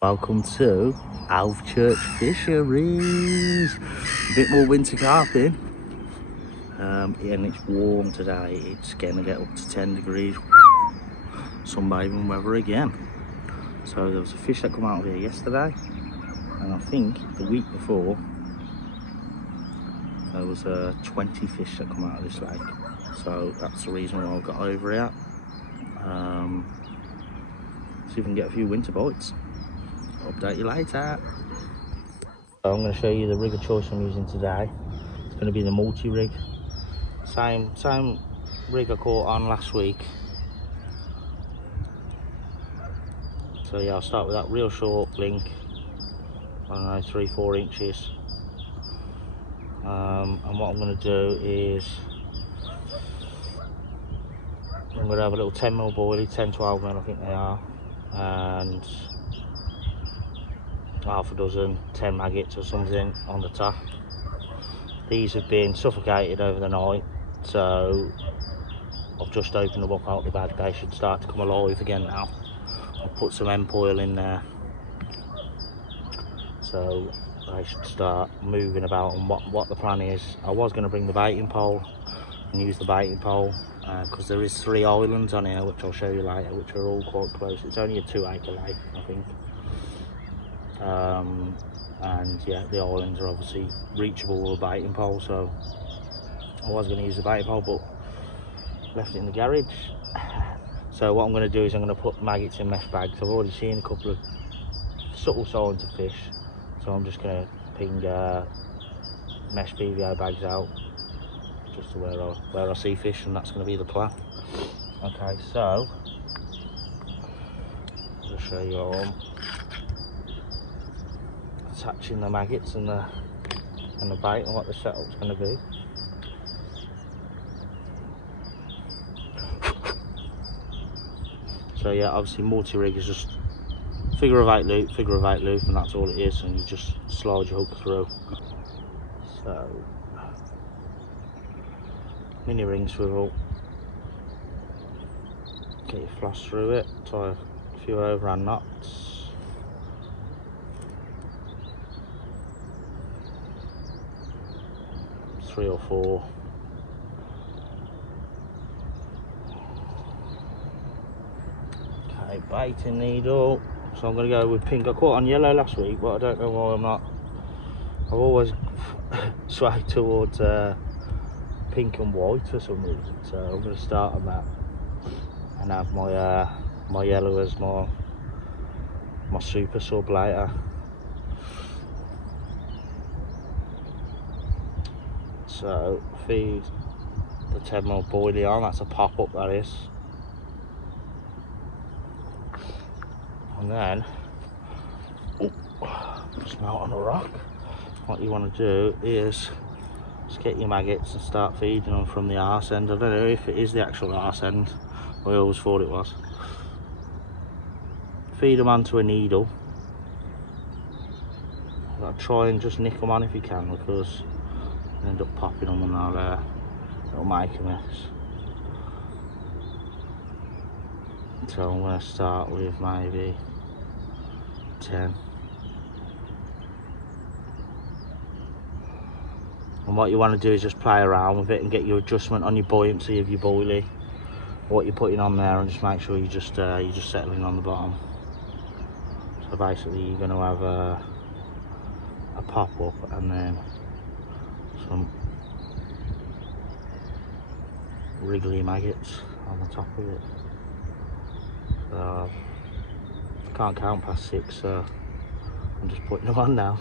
Welcome to Alvechurch Fisheries. A bit more winter carping. And it's warm today. It's gonna get up to 10 degrees. Sunbathing weather again. So there was a fish that come out of here yesterday, and I think the week before there was 20 fish that come out of this lake. So that's the reason why I got over here. See if we can get a few winter bites. Update you later. So I'm going to show you the rig of choice I'm using today. It's going to be the multi-rig. Same rig I caught on last week. So yeah, I'll start with that real short blink. I don't know, 3-4 inches. And what I'm going to do is I'm going to have a little 10mm boilie, 10-12mm I think they are, and half a dozen 10 maggots or something on the top. These have been suffocated over the night, so I've just opened them up out of the bag. They should start to come alive again now. I'll put some hemp oil in there, so they should start moving about. And what the plan is, I was going to bring the baiting pole and use the baiting pole because there is 3 islands on here, which I'll show you later, which are all quite close. It's only a 2-acre lake, I think. And yeah, the islands are obviously reachable with a baiting pole, so I was going to use the baiting pole but left it in the garage. So what I'm going to do is I'm going to put maggots in mesh bags. I've already seen a couple of subtle signs of fish, so I'm just going to ping mesh PVO bags out just to where I see fish, and that's going to be the plan. Okay, so I'll show you how I'm attaching the maggots and the bait and what the setup's going to be. So yeah, obviously multi-rig is just figure of 8 loop, and that's all it is, and you just slide your hook through. So mini ring swivel, get your floss through it, tie a few overhand knots. Three or 4. Okay, baiting needle. So I'm going to go with pink. I caught on yellow last week, but I don't know why I'm not. I've always swayed towards pink and white for some reason. So I'm going to start on that and have my yellow as my super sub later. So feed the 10mm boilie on. That's a pop-up, that is. And then, just melt on a rock. What you want to do is just get your maggots and start feeding them from the arse end. I don't know if it is the actual arse end. I always thought it was. Feed them onto a needle. I'll try and just nick them on if you can, because you end up popping them and it'll make a mess. So I'm going to start with maybe 10. And what you want to do is just play around with it and get your adjustment on your buoyancy of your boilie, what you're putting on there, and just make sure you're just settling on the bottom. So basically you're going to have a pop-up and then some wriggly maggots on the top of it. I can't count past 6, so I'm just putting them on now.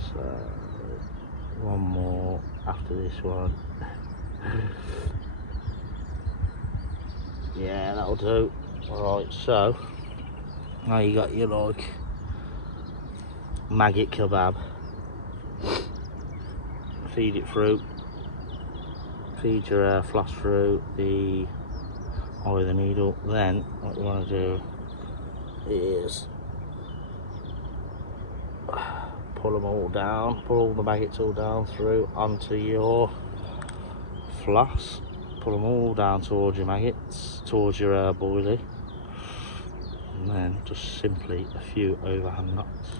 So one more after this one. Yeah, that'll do. Alright, so now you got your like maggot kebab. Feed it through. Feed your floss through the needle. Then what you want to do is pull them all down, pull all the maggots all down through onto your floss, pull them all down towards your maggots, towards your boilie, and then just simply a few overhand knots.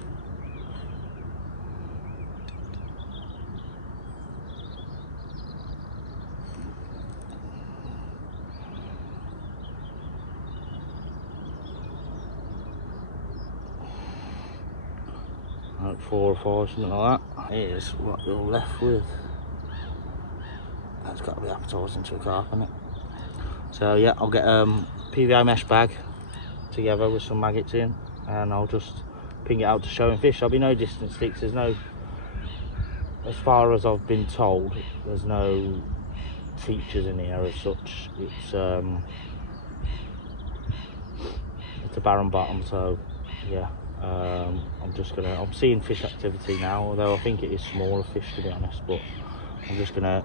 Like 4 or 5, something like that. Here's what you're left with. That's got to be appetising to a carp, isn't it? So yeah, I'll get PVA mesh bag together with some maggots in, and I'll just ping it out to showing fish. There'll be no distance sticks. There's no, as far as I've been told, there's no features in here as such. It's a barren bottom, so yeah. I'm seeing fish activity now, although I think it is smaller fish, to be honest, but I'm just gonna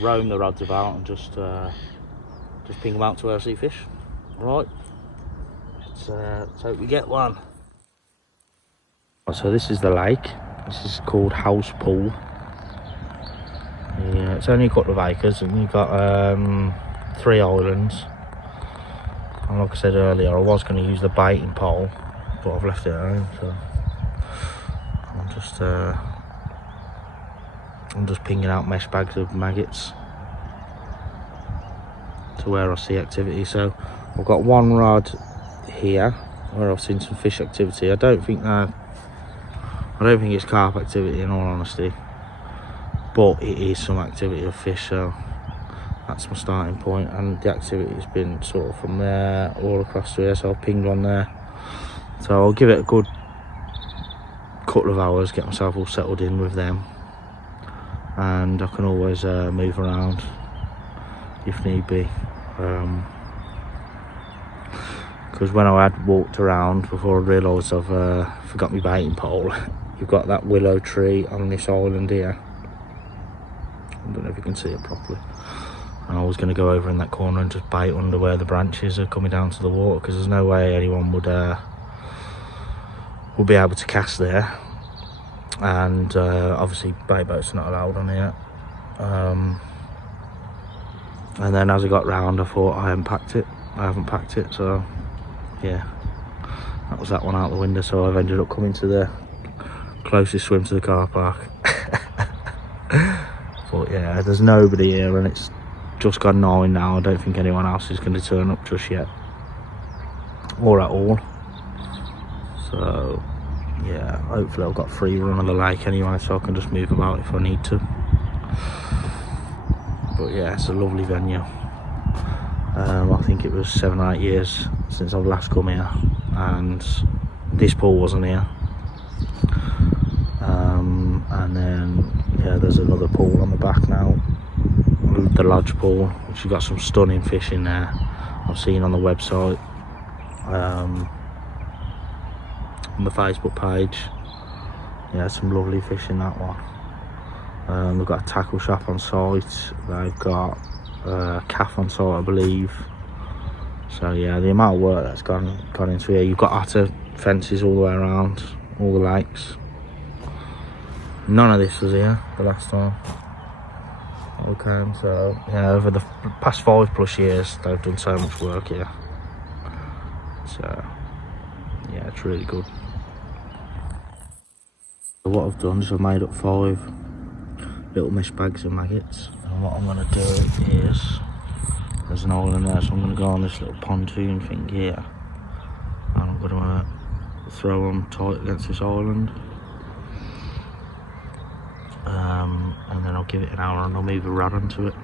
roam the rods about and just ping them out to where I see fish. Right, let's hope we get one. So this is the lake. This is called House Pool. Yeah, it's only a couple of acres, and you've got 3 islands. And like I said earlier, I was going to use the baiting pole, but I've left it at home, so I'm just pinging out mesh bags of maggots to where I see activity. So I've got one rod here where I've seen some fish activity. I don't think it's carp activity, in all honesty, but it is some activity of fish, so that's my starting point. And the activity has been sort of from there all across to here, so I've pinged one there. So I'll give it a good couple of hours, get myself all settled in with them, and I can always move around if need be. Because when I had walked around before, I realised I've forgot my baiting pole. You've got that willow tree on this island here. I don't know if you can see it properly. And I was going to go over in that corner and just bait under where the branches are coming down to the water, because there's no way anyone would be able to cast there. And obviously bait boats are not allowed on here. And then as I got round, I thought I haven't packed it, so yeah, that was that one out the window. So I've ended up coming to the closest swim to the car park. But yeah, there's nobody here, and it's just gone 9 now. I don't think anyone else is going to turn up just yet, or at all. So yeah, hopefully I've got free run of the lake anyway, so I can just move about if I need to. But yeah, it's a lovely venue. I think it was 7 or 8 years since I've last come here, and this pool wasn't here. And then yeah, there's another pool on the back now, the lodge pool, which has got some stunning fish in there. I've seen on the website, on the Facebook page. Yeah, some lovely fish in that one. They've got a tackle shop on site. They've got a calf on site, I believe. So yeah, the amount of work that's gone into here. You've got otter fences all the way around all the lakes. None of this was here the last time. Okay, so yeah, over the past 5+ years, they've done so much work here. So yeah, it's really good. So what I've done is I've made up 5 little mesh bags of maggots, and what I'm going to do is, there's an island there, so I'm going to go on this little pontoon thing here, and I'm going to throw them tight against this island, and then I'll give it an hour and I'll move a rod onto it.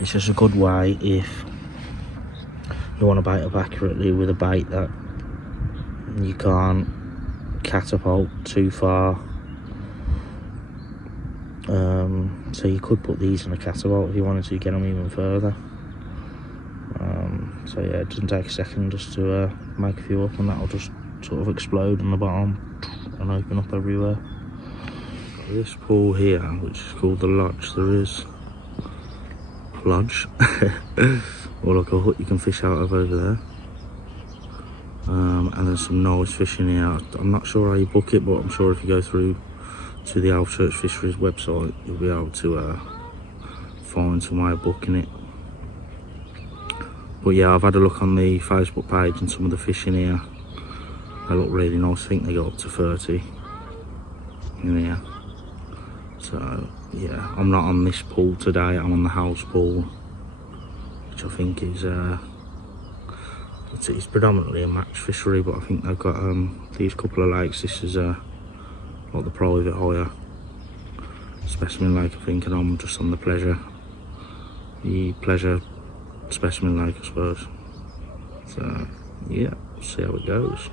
It's just a good way if you want to bait up accurately with a bait that you can't catapult too far. So you could put these in a catapult if you wanted to get them even further. So yeah, it doesn't take a second just to make a few up, and that'll just sort of explode on the bottom and open up everywhere. This pool here, which is called the lodge, there is lodge or like a hut you can fish out of over there. And there's some nice fish in here. I'm not sure how you book it, but I'm sure if you go through to the Alvechurch Fisheries website, you'll be able to find some way of booking it. But yeah, I've had a look on the Facebook page and some of the fishing here. They look really nice. I think they go up to 30 in here. So yeah, I'm not on this pool today, I'm on the house pool, which I think is it's predominantly a match fishery, but I think they've got these couple of lakes. This is like the private hire specimen lake, I think, and I'm just on the pleasure specimen lake, I suppose. So yeah, we'll see how it goes.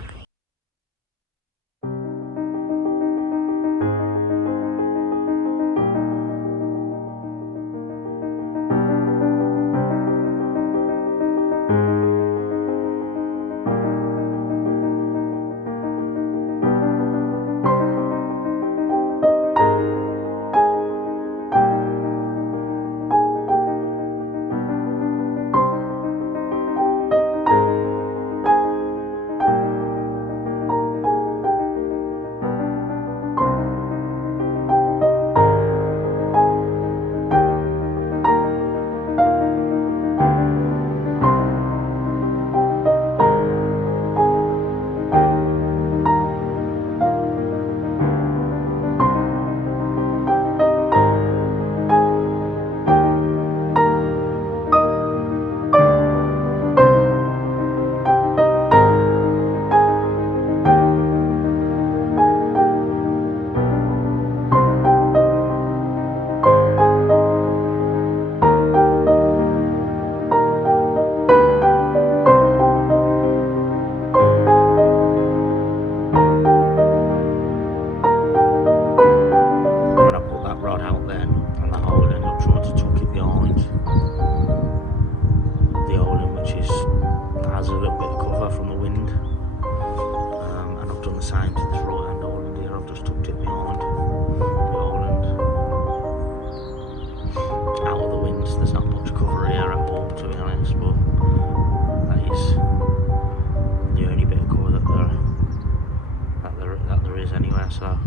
So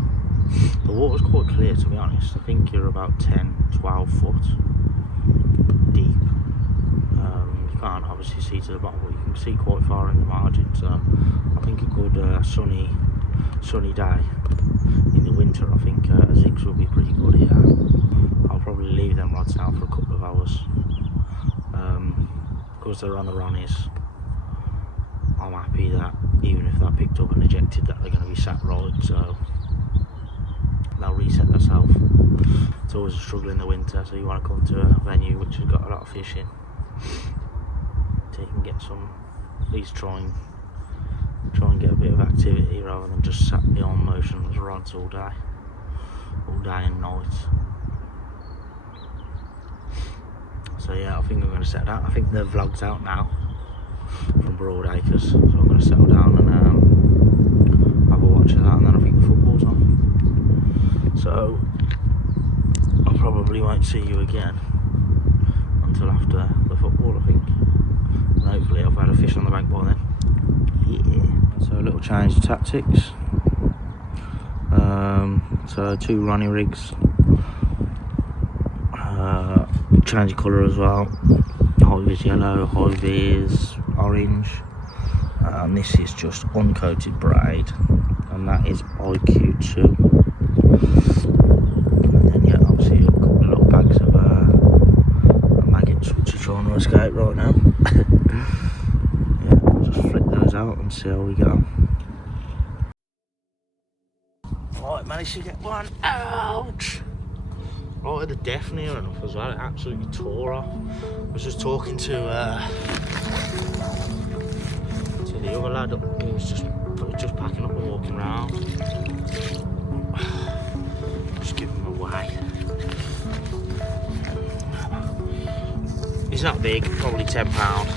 the water's quite clear, to be honest. I think you're about 10-12 foot deep. You can't obviously see to the bottom, but you can see quite far in the margin. So I think a good sunny day in the winter, I think zigs will be pretty good here. I'll probably leave them rods out for a couple of hours. Because they're on the Ronnies, I'm happy that even if they're picked up and ejected, that they're going to be sat right, so they'll reset themselves. It's always a struggle in the winter, so you want to come to a venue which has got a lot of fishing, so you can get some, at least try and get a bit of activity rather than just sat behind motionless rods all day and night. So yeah, I think I'm going to set that. I think the vlog's out now from Broadacres, so I'm going to settle down and have a watch of that, and then I think the football's on. So I probably won't see you again until after the football, I think. And hopefully I've had a fish on the bank by then. Yeah. So a little change of tactics. So 2 Ronnie rigs. Change of colour as well. Hive is yellow, hive is orange, and this is just uncoated braid, and that is IQ2. And then yeah, obviously a couple of little bags of maggots which are trying to escape right now. Yeah, we'll just flick those out and see how we go. Right, managed to get one. Ouch! Right at the depth near enough as well, it absolutely tore off. I was just talking to the other lad, he was just packing up and walking around. Just give him away. He's not big, probably 10 pound,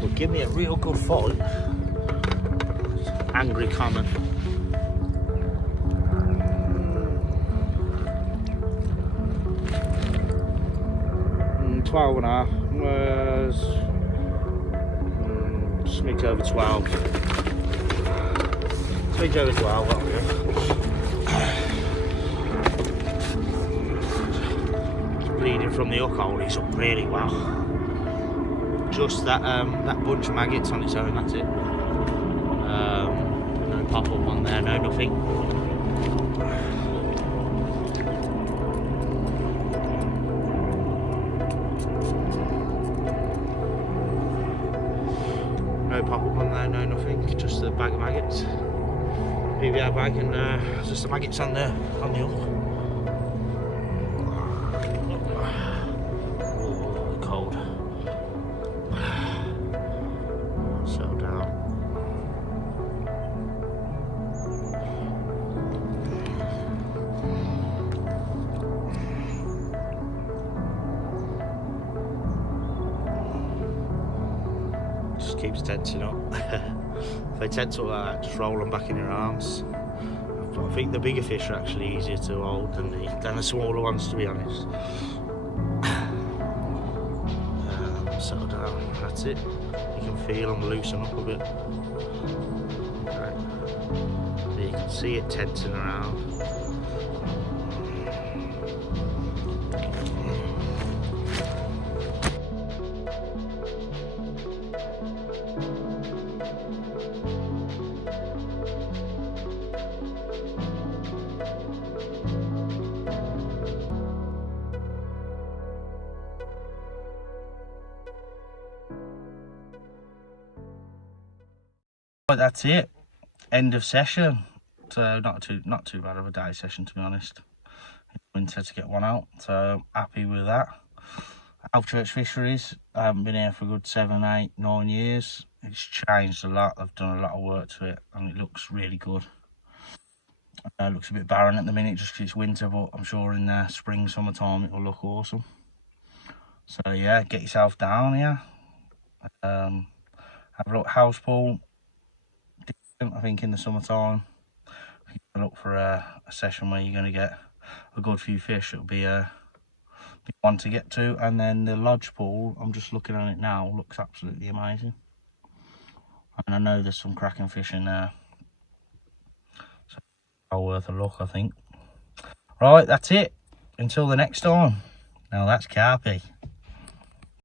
but give me a real good fight. Angry common. 12 and a half, was smidge over 12. Smidge over 12, that'll be. Bleeding from the hook hole, he's up really well. just that that bunch of maggots on its own, that's it. No pop up on there, no nothing. No pop up on there, no nothing, just a bag of maggots. PVR bag and just the maggots on the hook. Oh, cold. Settle down. Just keeps tensing up. If they tense up like that, just roll them back in your arms. I think the bigger fish are actually easier to hold than the smaller ones, to be honest. Settle down, that's it. You can feel them loosen up a bit. Right. You can see it tensing around. But that's it. End of session. So not too bad of a day session, to be honest. Winter to get one out, so happy with that. Alvechurch Fisheries. I haven't been here for a good 7, 8, 9 years. It's changed a lot. I've done a lot of work to it, and it looks really good. It looks a bit barren at the minute just because it's winter, but I'm sure in the spring, summertime it will look awesome. So yeah, get yourself down here. Have a look. House pool. I think in the summertime, if you look for a session where you're going to get a good few fish, it'll be one to get to. And then the lodge pool, I'm just looking at it now, looks absolutely amazing. And I know there's some cracking fish in there, so well worth a look, I think. Right, that's it. Until the next time. Now that's carpy.